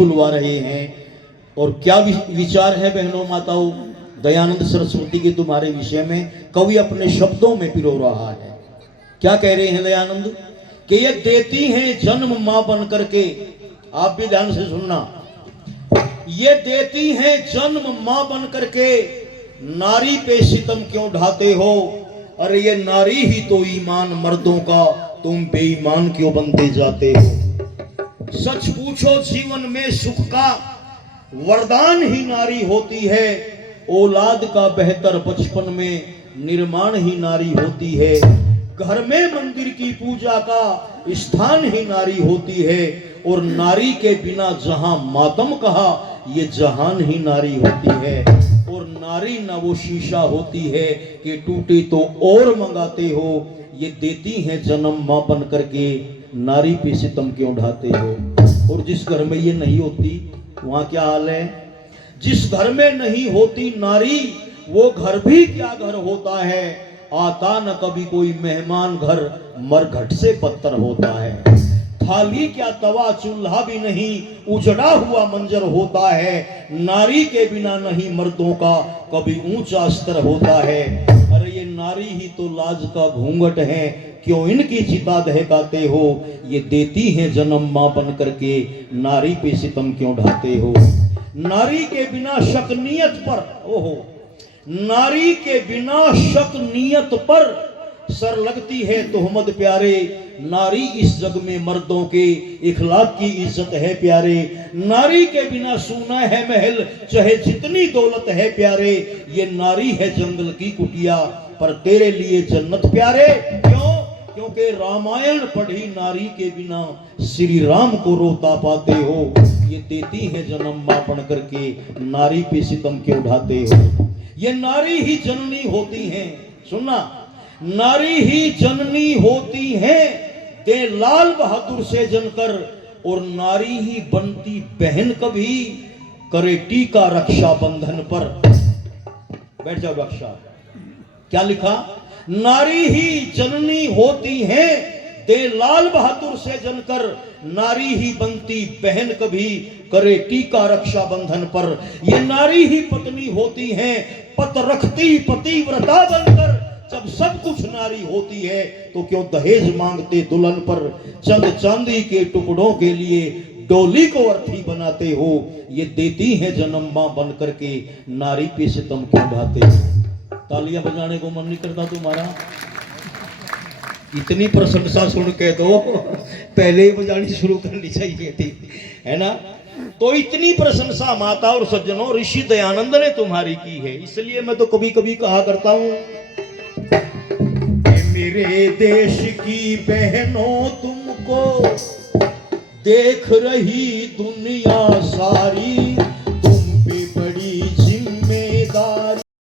बुलवा रहे हैं। और क्या विचार है बहनों माताओं दयानंद सरस्वती के तुम्हारे विषय में? कवि अपने शब्दों में पिरो रहा है। क्या कह रहे हैं दयानंद कि ये देती हैं जन्म मां बन करके, आप भी ध्यान से सुनना, ये देती हैं जन्म मां बन करके, नारी पे सितम क्यों ढाते हो? अरे ये नारी ही तो ईमान मर्दों का, तुम बेईमान क्यों बनते जाते हो? सच पूछो जीवन में सुख का वरदान ही नारी होती है, औलाद का बेहतर बचपन में निर्माण ही नारी होती है, घर में मंदिर की पूजा का स्थान ही नारी होती है, और नारी के बिना जहां मातम कहा ये जहान ही नारी होती है। और नारी ना वो शीशा होती है कि टूटे तो और मंगाते हो, ये देती हैं जन्म मां बन करके, नारी पे सितम क्यों ढाते हो? और जिस घर में ये नहीं होती वहां क्या हाल है? जिस घर में नहीं होती नारी वो घर भी क्या घर होता है? आता न कभी कोई मेहमान घर, मरघट से बदतर होता है। थाली क्या तवा चूल्हा भी नहीं, उजड़ा हुआ मंजर होता है। नारी के बिना नहीं मर्दों का कभी ऊंचा स्तर होता है। अरे ये नारी ही तो लाज का घूंघट है, क्यों इनकी चिता दहकाते हो? ये देती हैं जन्म मां बन करके, नारी पे सितम क्यों ढाते हो? नारी के बिना शक नियत पर, ओहो, नारी के बिना शक नियत पर सर लगती है तोहमत प्यारे। नारी इस जग में मर्दों के इखलाक की इज्जत है प्यारे। नारी के बिना सूना है महल, चाहे जितनी दौलत है प्यारे। ये नारी है जंगल की कुटिया, पर तेरे लिए जन्नत प्यारे। क्यों? क्योंकि रामायण पढ़ी नारी के बिना श्री राम को रोता पाते हो। ये देती है जन्म मां बन करके, नारी पे सितम क्यों ढाते हो? ये नारी ही जननी होती हैं, सुनना, नारी ही जननी होती हैं, दे लाल बहादुर से जनकर, और नारी ही बनती बहन कभी, करे टीका रक्षा बंधन पर। बैठ जाओ रक्षा, क्या लिखा? नारी ही जननी होती हैं, दे लाल बहादुर से जनकर, नारी ही बनती बहन कभी, करे टीका रक्षा बंधन पर। ये नारी ही पत्नी होती हैं, पत रखती पतिव्रता बनकर। जब सब कुछ नारी होती है तो क्यों दहेज मांगते दुल्हन पर? चंद चांदी के टुकड़ों के लिए डोली को अर्थी बनाते हो। ये देती हैं जन्म मां बन करके, नारी पे सितम क्यों ढाते हो? तालियां बजाने को मन नहीं करता तुम्हारा? इतनी प्रशंसा सुन के तो पहले ही बजानी शुरू करनी चाहिए थी, है ना? तो इतनी प्रशंसा माता और सज्जनों ऋषि दयानंद ने तुम्हारी की है। इसलिए मैं तो कभी कभी कहा करता हूं, मेरे देश की बहनों तुमको देख रही दुनिया सारी,